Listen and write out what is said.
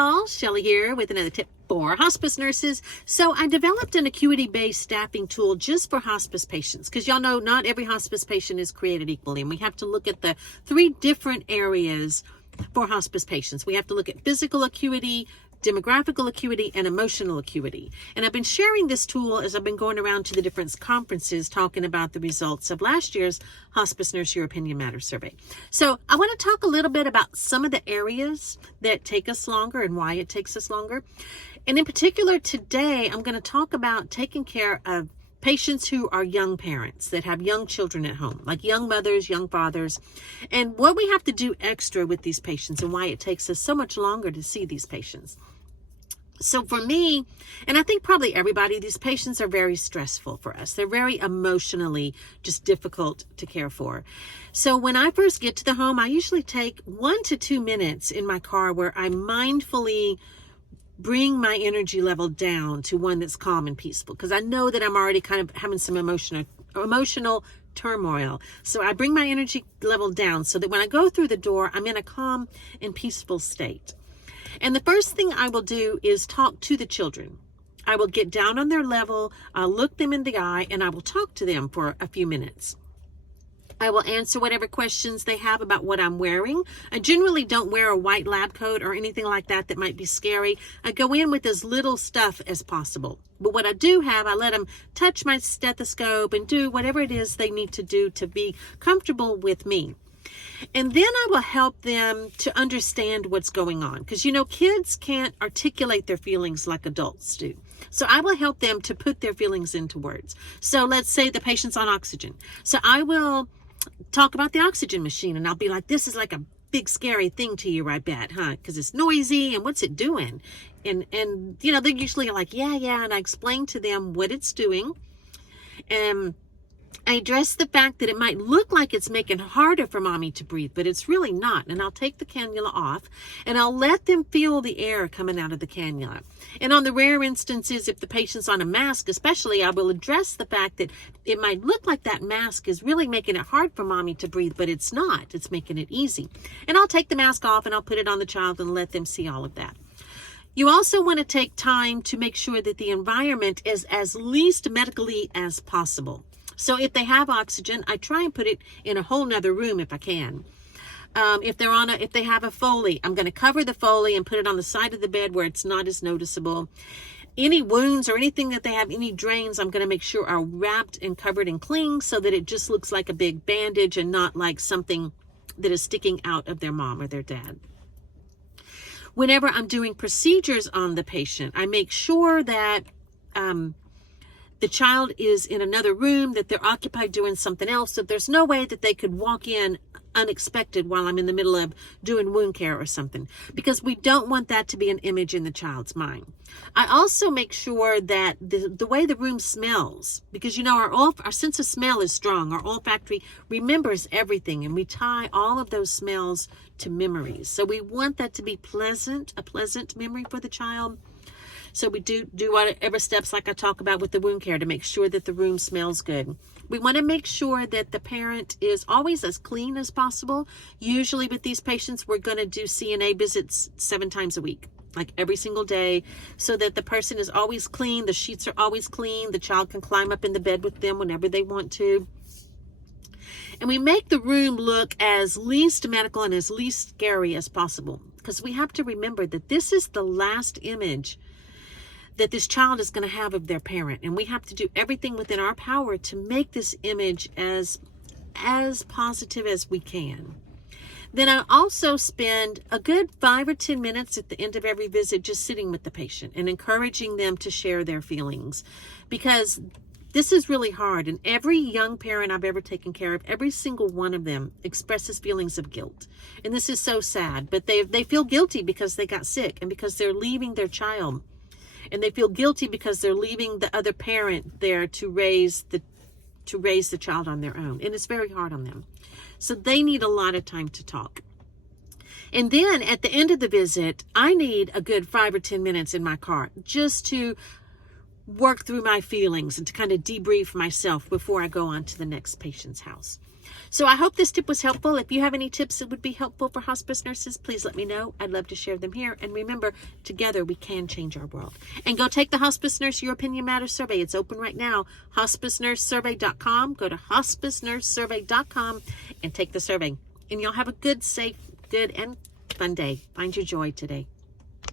y'all, Shelly here with another tip for hospice nurses. So I developed an acuity-based staffing tool just for hospice patients because y'all know not every hospice patient is created equally, and we have to look at the 3 different areas for hospice patients. We have to look at physical acuity, demographical acuity, and emotional acuity. And I've been sharing this tool as I've been going around to the different conferences talking about the results of last year's Hospice Nurse Your Opinion Matters survey. So I want to talk a little bit about some of the areas that take us longer and why it takes us longer. And in particular today, I'm going to talk about taking care of patients who are young parents that have young children at home, like young mothers, young fathers, and what we have to do extra with these patients and why it takes us so much longer to see these patients. So for me, and I think probably everybody, these patients are very stressful for us. They're very emotionally just difficult to care for. So when I first get to the home, I usually take 1 to 2 minutes in my car where I mindfully bring my energy level down to one that's calm and peaceful, because I know that I'm already kind of having some emotional turmoil. So I bring my energy level down so that when I go through the door, I'm in a calm and peaceful state. And the first thing I will do is talk to the children. I will get down on their level, I'll look them in the eye, and I will talk to them for a few minutes. I will answer whatever questions they have about what I'm wearing. I generally don't wear a white lab coat or anything like that that might be scary. I go in with as little stuff as possible. But what I do have, I let them touch my stethoscope and do whatever it is they need to do to be comfortable with me. And then I will help them to understand what's going on. Because, you know, kids can't articulate their feelings like adults do. So I will help them to put their feelings into words. So let's say the patient's on oxygen. So I will talk about the oxygen machine, and I'll be like, this is like a big scary thing to you, I bet, huh? Because it's noisy, and what's it doing? And you know, they're usually like, yeah, and I explain to them what it's doing. And I address the fact that it might look like it's making it harder for mommy to breathe, but it's really not. And I'll take the cannula off, and I'll let them feel the air coming out of the cannula. And on the rare instances, if the patient's on a mask especially, I will address the fact that it might look like that mask is really making it hard for mommy to breathe, but it's not. It's making it easy. And I'll take the mask off, and I'll put it on the child and let them see all of that. You also want to take time to make sure that the environment is as least medically as possible. So if they have oxygen, I try and put it in a whole nother room if I can. If they have a Foley, I'm going to cover the Foley and put it on the side of the bed where it's not as noticeable. Any wounds or anything that they have, any drains, I'm going to make sure are wrapped and covered and clean so that it just looks like a big bandage and not like something that is sticking out of their mom or their dad. Whenever I'm doing procedures on the patient, I make sure that the child is in another room, that they're occupied doing something else. So there's no way that they could walk in unexpected while I'm in the middle of doing wound care or something, because we don't want that to be an image in the child's mind. I also make sure that the way the room smells, because you know our sense of smell is strong. Our olfactory remembers everything, and we tie all of those smells to memories. So we want that to be pleasant, a pleasant memory for the child. So we do whatever steps like I talk about with the wound care to make sure that the room smells good. We want to make sure that the parent is always as clean as possible. Usually with these patients, we're going to do CNA visits 7 times a week, like every single day, so that the person is always clean, the sheets are always clean, the child can climb up in the bed with them whenever they want to. And we make the room look as least medical and as least scary as possible, because we have to remember that this is the last image that this child is going to have of their parent, and we have to do everything within our power to make this image as positive as we can. Then I also spend a good 5 or 10 minutes at the end of every visit just sitting with the patient and encouraging them to share their feelings, because this is really hard. And every young parent I've ever taken care of, every single one of them expresses feelings of guilt. And this is so sad, but they feel guilty because they got sick and because they're leaving their child. And they feel guilty because they're leaving the other parent there to raise the child on their own. And it's very hard on them. So they need a lot of time to talk. And then at the end of the visit, I need a good 5 or 10 minutes in my car just to work through my feelings and to kind of debrief myself before I go on to the next patient's house. So I hope this tip was helpful. If you have any tips that would be helpful for hospice nurses, please let me know. I'd love to share them here. And remember, together we can change our world. And go take the Hospice Nurse Your Opinion Matters survey. It's open right now. HospiceNurseSurvey.com. Go to HospiceNurseSurvey.com and take the survey. And y'all have a good, safe, good, and fun day. Find your joy today.